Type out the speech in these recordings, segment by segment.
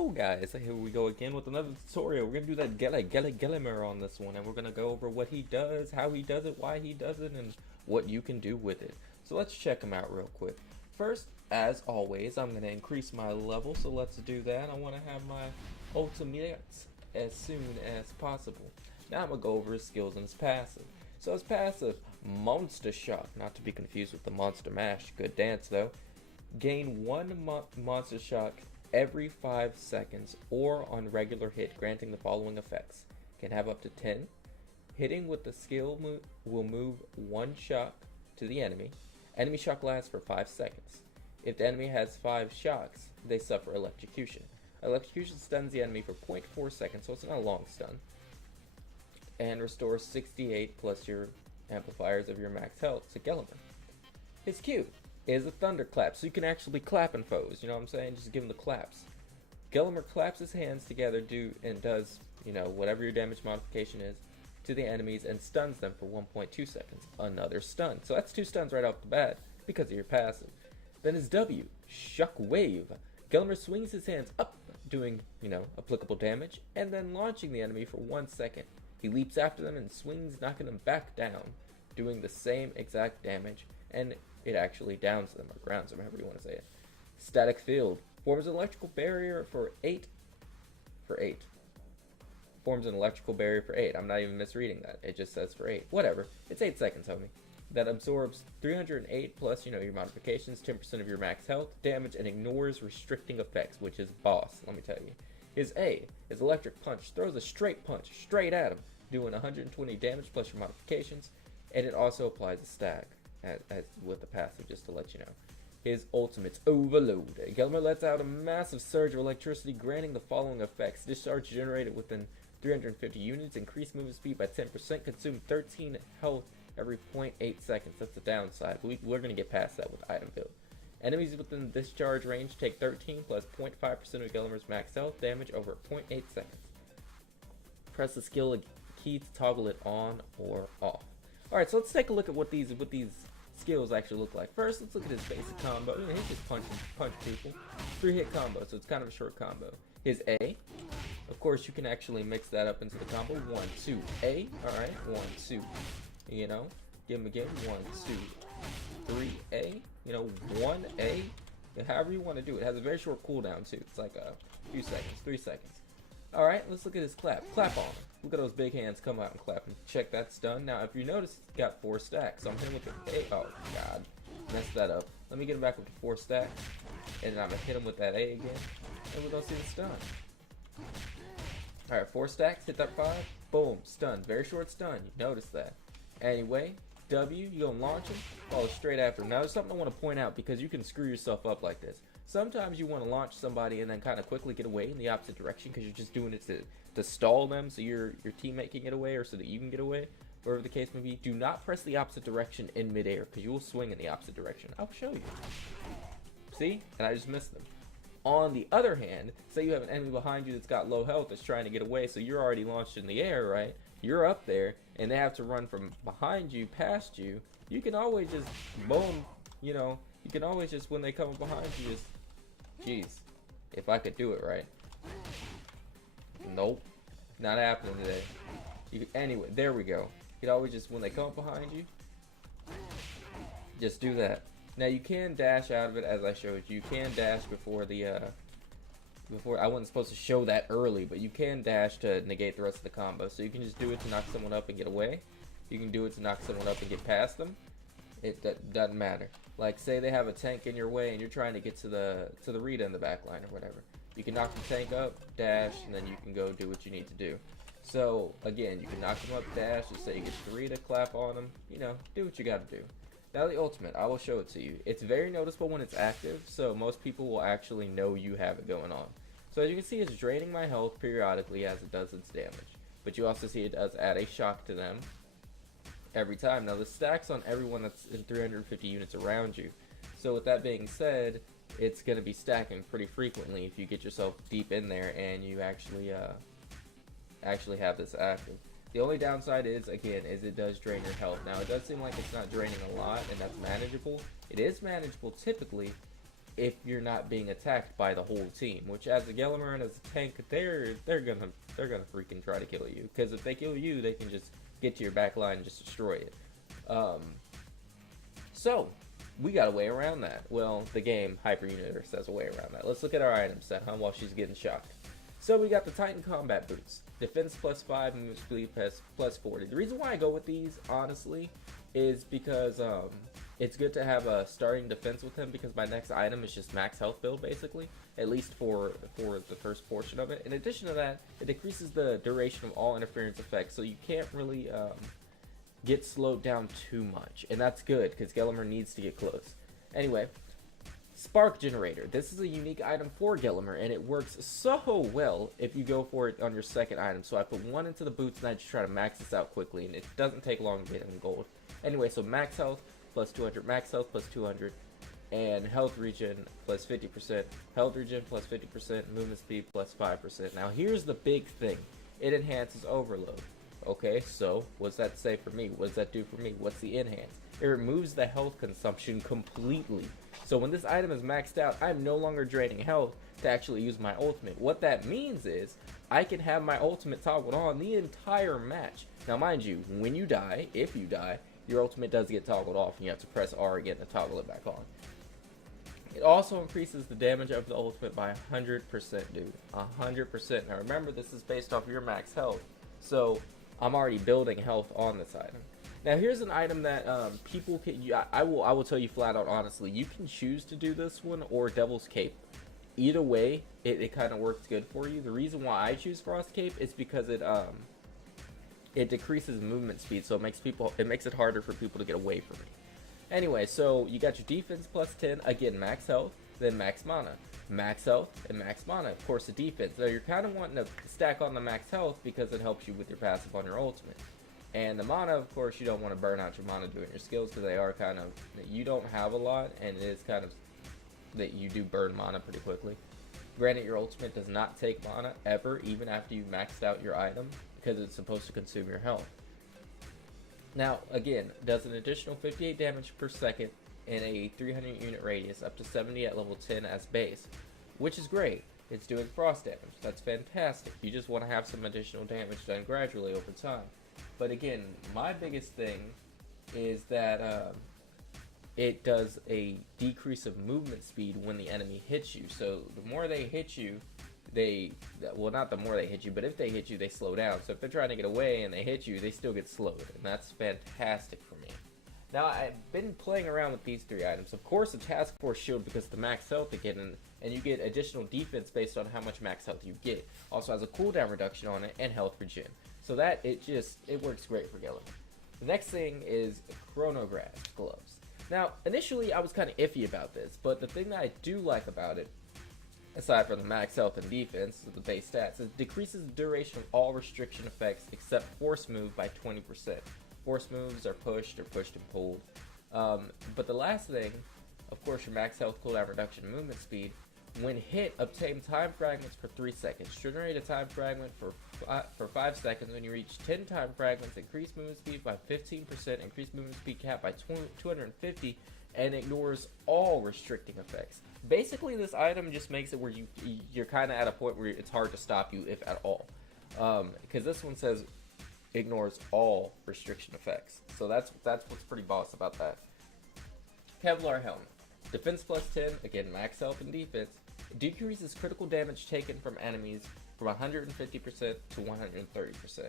Ho guys, here we go again with another tutorial. We're gonna do that Gelimer on this one, and we're gonna go over what he does, how he does it, why he does it, and what you can do with it. So let's check him out real quick. First, as always, I'm gonna increase my level, so let's do that. I wanna have my ultimates as soon as possible. Now I'm gonna go over his skills and his passive. So his passive, Monster Shock, not to be confused with the Monster Mash, good dance though. Gain one Monster Shock every 5 seconds or on regular hit, granting the following effects. Can have up to 10. Hitting with the skill will move one shock to the enemy. Enemy shock lasts for 5 seconds. If the enemy has 5 shocks, they suffer electrocution. Electrocution stuns the enemy for 0.4 seconds, so it's not a long stun. And restores 68 plus your amplifiers of your max health to Gelimer. His Q is a thunderclap, so you can actually be clapping foes, you know what I'm saying? Just give him the claps. Gelimer claps his hands together does, whatever your damage modification is to the enemies and stuns them for 1.2 seconds. Another stun. So that's 2 stuns right off the bat because of your passive. Then his W, Shockwave. Gelimer swings his hands up, doing, applicable damage, and then launching the enemy for 1 second. He leaps after them and swings, knocking them back down, doing the same exact damage, and it actually downs them, or grounds them, however you want to say it. Static Field forms an electrical barrier for 8. Forms an electrical barrier for 8. I'm not even misreading that. It just says for 8. Whatever. It's 8 seconds, homie. That absorbs 308 plus, your modifications, 10% of your max health, damage, and ignores restricting effects, which is boss, let me tell you. His A is Electric Punch. Throws a straight punch straight at him, doing 120 damage plus your modifications, and it also applies a stack. As with the passive, just to let you know. His ultimate's Overload. Gelimer lets out a massive surge of electricity, granting the following effects. Discharge generated within 350 units, increased movement speed by 10%, consume 13 health every 0.8 seconds. That's the downside. We're going to get past that with item build. Enemies within the discharge range take 13 plus 0.5% of Gelimer's max health damage over 0.8 seconds. Press the skill key to toggle it on or off. Alright, so let's take a look at what these skills actually look like. First, let's look at his basic combo. He just punch people. 3-hit combo, so it's kind of a short combo. His A, of course, you can actually mix that up into the combo. 1, 2, A. Alright, 1, 2. Give him again. 1, 2, 3, A. 1 A. However you want to do it. It has a very short cooldown too. It's like a few seconds, 3 seconds. Alright, let's look at his clap. Clap on him. Look at those big hands come out and clap and check that stun. Now, if you notice, it's got 4 stacks. So I'm hitting with the A. Oh, God. Messed that up. Let me get him back with the 4 stack. And then I'm going to hit him with that A again. And we're going to see the stun. Alright, 4 stacks. Hit that 5. Boom. Stun. Very short stun. You notice that. Anyway, W. You're going to launch him. Follow straight after him. Now, there's something I want to point out because you can screw yourself up like this. Sometimes you want to launch somebody and then kind of quickly get away in the opposite direction because you're just doing it to stall them so your teammate can get away or so that you can get away, whatever the case may be. Do not press the opposite direction in midair because you will swing in the opposite direction. I'll show you. See? And I just missed them. On the other hand, say you have an enemy behind you that's got low health that's trying to get away, so you're already launched in the air, right? You're up there and they have to run from behind you, past you. You can always just boom, you can always just, when they come behind you, just, jeez, if I could do it right. Nope, not happening today. Anyway, there we go. You can always just, when they come up behind you, just do that. Now you can dash out of it, as I showed you. You can dash before I wasn't supposed to show that early, but you can dash to negate the rest of the combo. So you can just do it to knock someone up and get away. You can do it to knock someone up and get past them. It doesn't matter. Like, say they have a tank in your way and you're trying to get to the Rita in the back line or whatever. You can knock the tank up, dash, and then you can go do what you need to do. So, again, you can knock them up, dash, just say you get the Rita, clap on them, do what you gotta do. Now the ultimate, I will show it to you. It's very noticeable when it's active, so most people will actually know you have it going on. So as you can see, it's draining my health periodically as it does its damage. But you also see it does add a shock to them every time. Now the stacks on everyone that's in 350 units around you. So with that being said, it's going to be stacking pretty frequently if you get yourself deep in there and you actually have this active. The only downside is, again, it does drain your health. Now it does seem like it's not draining a lot and that's manageable. It is manageable typically, if you're not being attacked by the whole team. Which, as a Gelimer and as a tank, they're gonna freaking try to kill you, because if they kill you, they can just get to your back line and just destroy it. So we got a way around that. Well, the game Hyper Universe has a way around that. Let's look at our item set, huh? While she's getting shocked. So we got the Titan Combat Boots. Defense +5, movement speed +40. The reason why I go with these, honestly, is because it's good to have a starting defense with him, because my next item is just max health build, basically. At least for the first portion of it. In addition to that, it decreases the duration of all interference effects, so you can't really get slowed down too much. And that's good, because Gelimer needs to get close. Anyway, Spark Generator. This is a unique item for Gelimer, and it works so well if you go for it on your second item. So I put one into the boots, and I just try to max this out quickly, and it doesn't take long to get in gold. Anyway, so max health +200, max health +200, and health regen +50%, health regen +50%, movement speed +5%. Now here's the big thing. It enhances overload. Okay, so what's that say for me? What does that do for me? What's the enhance? It removes the health consumption completely. So when this item is maxed out, I'm no longer draining health to actually use my ultimate. What that means is I can have my ultimate toggled on the entire match. Now mind you, when you die, if you die, your ultimate does get toggled off, and you have to press R again to toggle it back on. It also increases the damage of the ultimate by 100%, dude. 100%. Now remember, this is based off your max health, so I'm already building health on this item. Now here's an item that people can. I will tell you flat out, honestly, you can choose to do this one or Devil's Cape. Either way, it kind of works good for you. The reason why I choose Frost Cape is because it decreases movement speed, so it makes it harder for people to get away from me. Anyway, so you got your defense +10, again max health, then max mana. Max health and max mana, of course the defense. So you're kind of wanting to stack on the max health because it helps you with your passive on your ultimate. And the mana, of course, you don't want to burn out your mana doing your skills, because they are kind of, you don't have a lot, and it is kind of that you do burn mana pretty quickly. Granted, your ultimate does not take mana ever, even after you've maxed out your item, because it's supposed to consume your health. Now, again, does an additional 58 damage per second in a 300 unit radius, up to 70 at level 10 as base, which is great. It's doing frost damage. That's fantastic. You just want to have some additional damage done gradually over time. But again, my biggest thing is that it does a decrease of movement speed when the enemy hits you. So the more they hit you, well, not the more they hit you, but if they hit you, they slow down. So if they're trying to get away and they hit you, they still get slowed, and that's fantastic for me. Now, I've been playing around with these three items. Of course, the Task Force Shield, because the max health again, and you get additional defense based on how much max health you get. Also has a cooldown reduction on it and health regen. So that, it works great for Gelimer. The next thing is Chronograph Gloves. Now, initially, I was kind of iffy about this, but the thing that I do like about it, aside from the max health and defense, the base stats, it decreases the duration of all restriction effects except Force Move by 20%. Force moves are pushed or pushed and pulled. But the last thing, of course, your max health, cooldown reduction, and movement speed. When hit, obtain time fragments for 3 seconds. Generate a time fragment for 5 seconds. When you reach 10 time fragments, increase movement speed by 15%, increase movement speed cap by 250, and ignores all restricting effects. Basically, this item just makes it where you're kind of at a point where it's hard to stop you, if at all. Because this one says ignores all restriction effects. So that's what's pretty boss about that. Kevlar Helmet. Defense +10, again max health and defense. It decreases critical damage taken from enemies from 150% to 130%.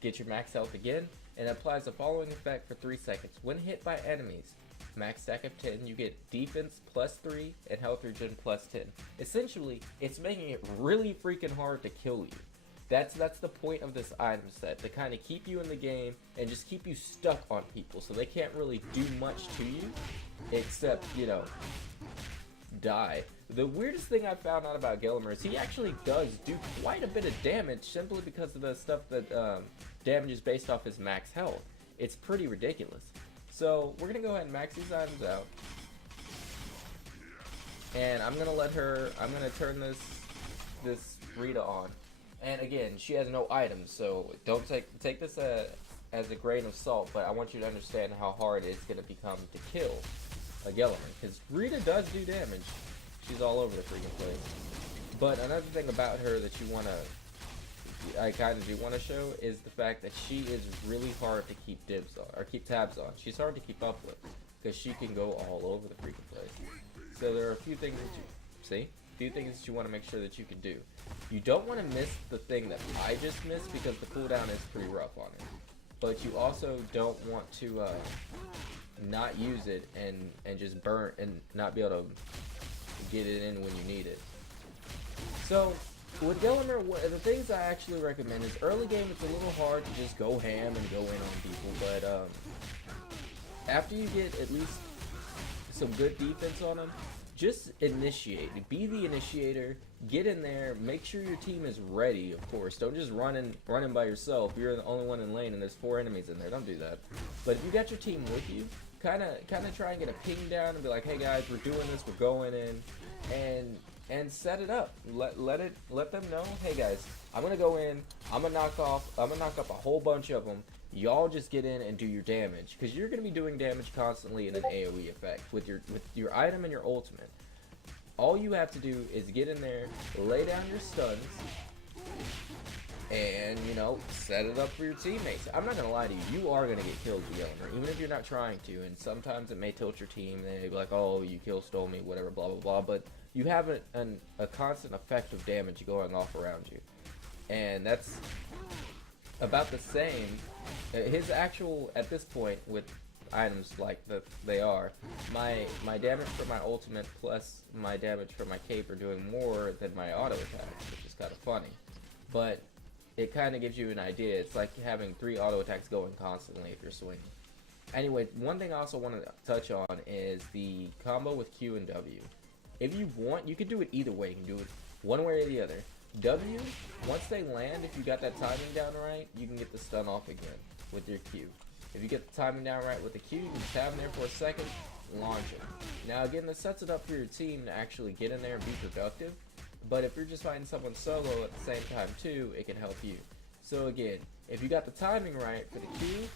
Get your max health again, and applies the following effect for 3 seconds. When hit by enemies, max stack of 10, you get defense +3 and health regen +10. Essentially, it's making it really freaking hard to kill you. That's the point of this item set, to kind of keep you in the game and just keep you stuck on people, so they can't really do much to you, except, you know, die. The weirdest thing I found out about Gelimer is he actually does do quite a bit of damage, simply because of the stuff that damages based off his max health. It's pretty ridiculous. So we're gonna go ahead and max these items out, and I'm gonna turn this Rita on. And again, she has no items, so don't take this as a grain of salt, but I want you to understand how hard it's going to become to kill. Gelimer, because Rita does do damage. She's all over the freaking place. But another thing about her that I kind of do want to show is the fact that she is really hard to keep dibs on, or keep tabs on. She's hard to keep up with, because she can go all over the freaking place. So there are a few things that you want to make sure that you can do. You don't want to miss the thing that I just missed, because the cooldown is pretty rough on it. But you also don't want to not use it and just burn and not be able to get it in when you need it. So with Gelimer, the things I actually recommend is early game it's a little hard to just go ham and go in on people, but after you get at least some good defense on them, just initiate. Be the initiator. Get in there. Make sure your team is ready, of course. Don't just run in by yourself. You're the only one in lane and there's 4 enemies in there. Don't do that. But if you got your team with you, kind of try and get a ping down and be like, hey guys, we're doing this. We're going in, and set it up. Let them know, hey guys, I'm gonna go in. I'm gonna knock up a whole bunch of them. Y'all just get in and do your damage, because you're gonna be doing damage constantly in an AoE effect with your item and your ultimate. All you have to do is get in there, lay down your stuns, and set it up for your teammates. I'm not gonna lie to you, you are gonna get killed with Gelimer, even if you're not trying to. And sometimes it may tilt your team. They be like, oh, you stole me, whatever, blah blah blah. But you have a constant effect of damage going off around you, and that's about the same. His actual, at this point, with items like they are, my damage for my ultimate plus my damage for my cape are doing more than my auto attacks, which is kind of funny. But it kind of gives you an idea. It's like having 3 auto attacks going constantly if you're swinging. Anyway, one thing I also want to touch on is the combo with Q and W. If you want, you can do it either way. You can do it one way or the other. W, once they land, if you got that timing down right, you can get the stun off again with your Q. If you get the timing down right with the Q, you can tab in there for a second, launch it. Now again, this sets it up for your team to actually get in there and be productive. But if you're just fighting someone solo at the same time too, it can help you. So again, if you got the timing right for the Q,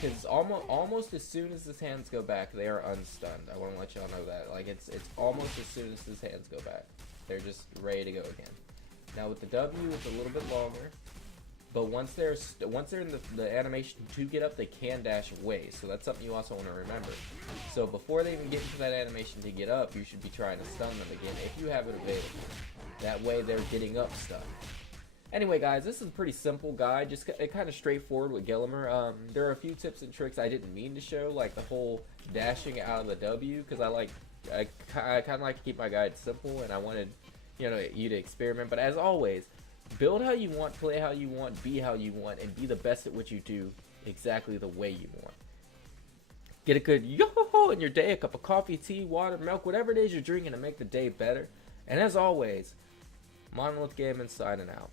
because almost as soon as his hands go back, they are unstunned. I want to let y'all know that. Like it's almost as soon as his hands go back, they're just ready to go again. Now with the W, it's a little bit longer, but once they're in the animation to get up, they can dash away. So that's something you also want to remember. So before they even get into that animation to get up, you should be trying to stun them again if you have it available. That way they're getting up stunned. Anyway, guys, this is a pretty simple guide, just kind of straightforward with Gelimer. There are a few tips and tricks I didn't mean to show, like the whole dashing out of the W, because I kind of like to keep my guide simple, and I wanted you to experiment. But as always, build how you want, play how you want, be how you want, and be the best at what you do exactly the way you want. Get a good yo-ho-ho in your day, a cup of coffee, tea, water, milk, whatever it is you're drinking to make the day better. And as always, Monolith Gaming signing out.